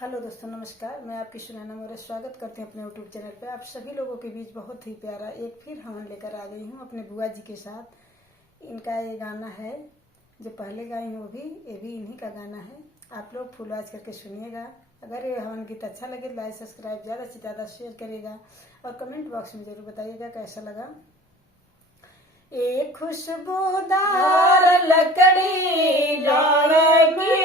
Hello दोस्तों, नमस्कार। मैं आपकी सुनैना मौर्य स्वागत करती हूँ अपने यूट्यूब चैनल पे। आप सभी लोगों के बीच बहुत ही प्यारा एक फिर हवन लेकर आ गई हूँ अपने बुआ जी के साथ। इनका ये गाना है जो पहले गाई हूँ, ये भी इन्हीं का गाना है। आप लोग फुल आवाज करके सुनिएगा। अगर ये हवन गीत अच्छा लगे तो लाइक सब्सक्राइब ज़्यादा से ज़्यादा शेयर करिएगा और कमेंट बॉक्स में ज़रूर बताइएगा कैसा लगा। एक खुशबूदार लकड़ी जोड़ेगी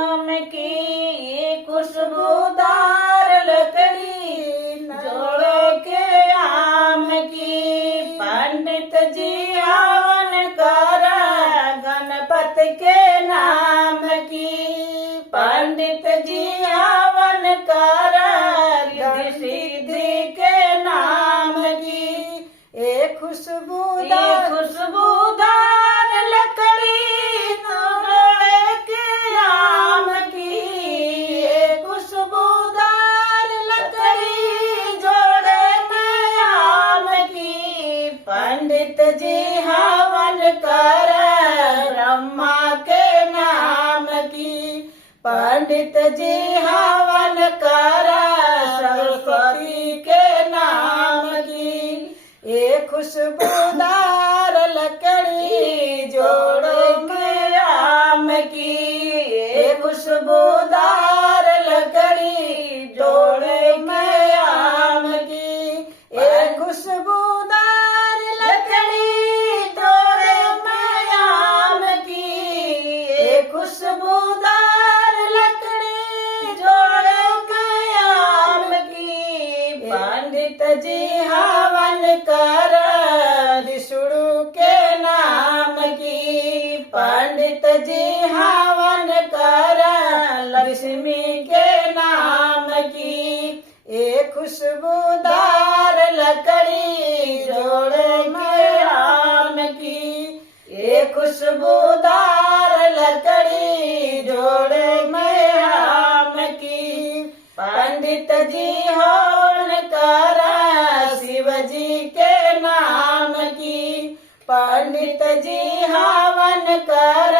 आम की, खुशबूदार लकड़ी जोड़े के आम की। पंडित जी हवन कर गणपति के नाम की, पंडित जी हवन कर रिद्धि सिद्धि के नाम की। एक खुशबूदार लकड़ी जोड़े के आम की, एक खुशबूदार लकड़ी जोड़े के आम की। पंडित जी हवन कर ब्रह्मा के नाम की, पंडित जी हवन कर सरस्वती के नाम की। एक खुशबूदार लकड़ी जोड़ेंगे आम की, एक खुशबूदार लकड़ी जोड़ेंगे आम की। एक खुशबूदार लकड़ी जोड़ेंगे आम की, एक खुशबूदार लकड़ी जोड़ेंगे आम की। पंडित जी हवन कर विष्णु के नाम की, पंडित जी हवन कर लक्ष्मी के नाम की। एक खुशबूदार लकड़ी जोड़ेंगे आम की, एक खुशबूदार लकड़ी जोड़ेंगे आम की। पंडित जी हवन कर शिव जी के नाम की, पंडित जी हवन कर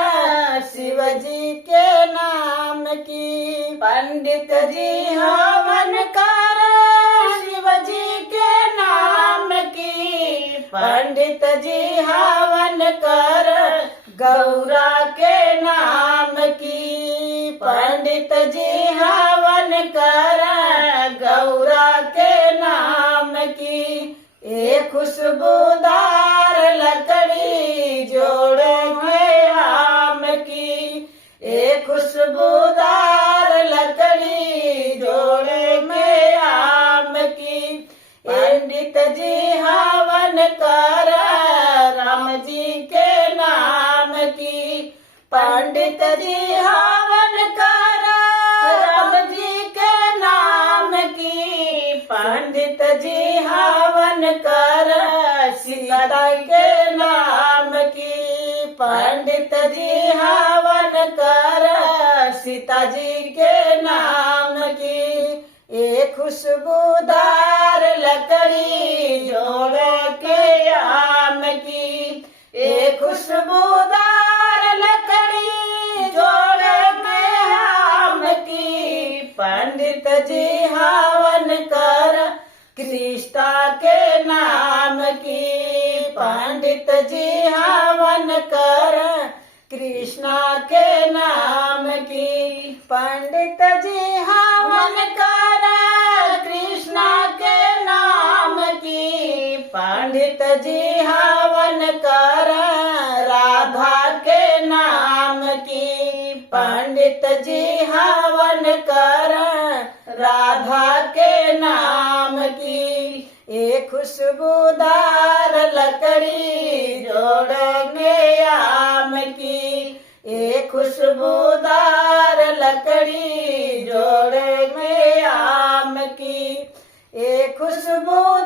शिव जी के नाम की। पंडित जी हवन कर शिव जी के नाम की, पंडित जी हवन कर गौरा के नाम की, पंडित जी हवन कर गौरा के नाम की। एक खुशबूदार लकड़ी जोड़ेंगे आम की, एक खुशबूदार लकड़ी जोड़ेंगे आम की। पंडित जी हवन कर राम जी के नाम की, पंडित जी हवन कर राम जी के नाम की। पंडित जी हवन कर सीता के नाम की, पंडित जी हवन कर सीता जी के नाम की। एक खुशबूदार लकड़ी जोड़े के आम की, एक खुशबूदार लकड़ी जोड़े के आम की। पंडित जी हवन कर कृष्णा के नाम की, पंडित जी हवन कर कृष्णा के नाम की। पंडित जी हवन कर कृष्णा के नाम की, पंडित जी हवन कर राधा के नाम की, पंडित जी हवन कर राधा के नाम की। एक खुशबूदार लकड़ी जोड़ेंगे आम की, एक खुशबूदार लकड़ी जोड़ेंगे आम की। एक खुशबू